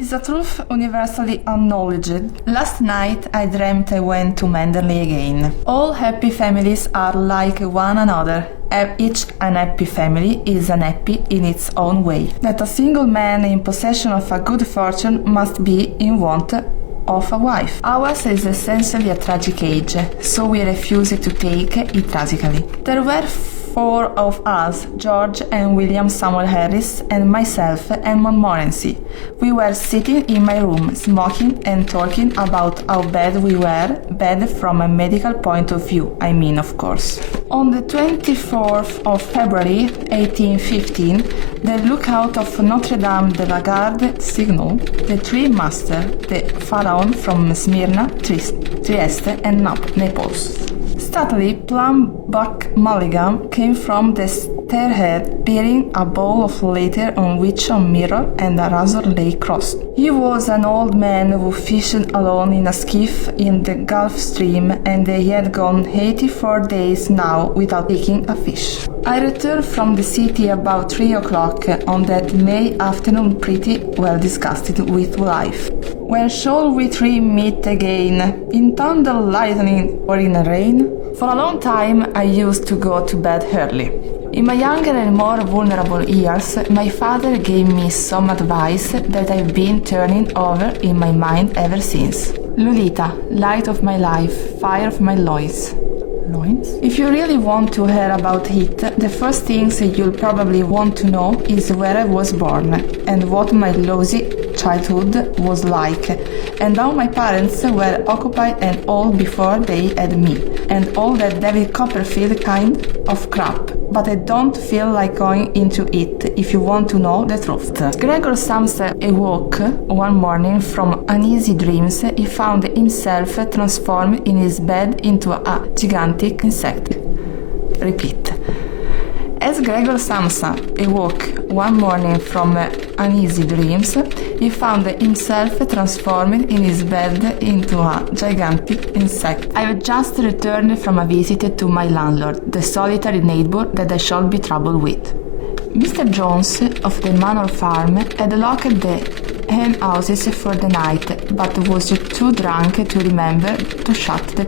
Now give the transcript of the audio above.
Is a truth universally acknowledged. Last night I dreamt I went to Manderley again. All happy families are like one another. Each unhappy family is unhappy in its own way. That a single man in possession of a good fortune must be in want of a wife. Ours is essentially a tragic age, so we refuse to take it tragically. There were 4 of us, George and William Samuel Harris and myself and Montmorency. We were sitting in my room, smoking and talking about how bad we were, bad from a medical point of view, I mean, of course. On the 24th of February 1815, the lookout of Notre Dame de la Garde signaled the three masters, the Pharaon from Smyrna, Trieste and Naples. Stately, plump Buck Mulligan came from the stairhead bearing a bowl of liquor on which a mirror and a razor lay crossed. He was an old man who fished alone in a skiff in the Gulf Stream, and he had gone 84 days now without taking a fish. I returned from the city about 3 o'clock on that May afternoon, pretty well disgusted with life. When shall we three meet again? In thunder, lightning, or in rain? For a long time I used to go to bed early. In my younger and more vulnerable years, my father gave me some advice that I've been turning over in my mind ever since. Lolita, light of my life, fire of my loins. If you really want to hear about it, the first things you'll probably want to know is where I was born, and what my lousy childhood was like, and how my parents were occupied and all before they had me, and all that David Copperfield kind of crap. But I don't feel like going into it if you want to know the truth. Gregor Samsa awoke one morning from uneasy dreams. He found himself transformed in his bed into a gigantic insect. Repeat. As Gregor Samsa awoke one morning from uneasy dreams, he found himself transformed in his bed into a gigantic insect. I have just returned from a visit to my landlord, the solitary neighbor that I shall be troubled with. Mr. Jones of the Manor Farm had locked the hen houses for the night, but was too drunk to remember to shut the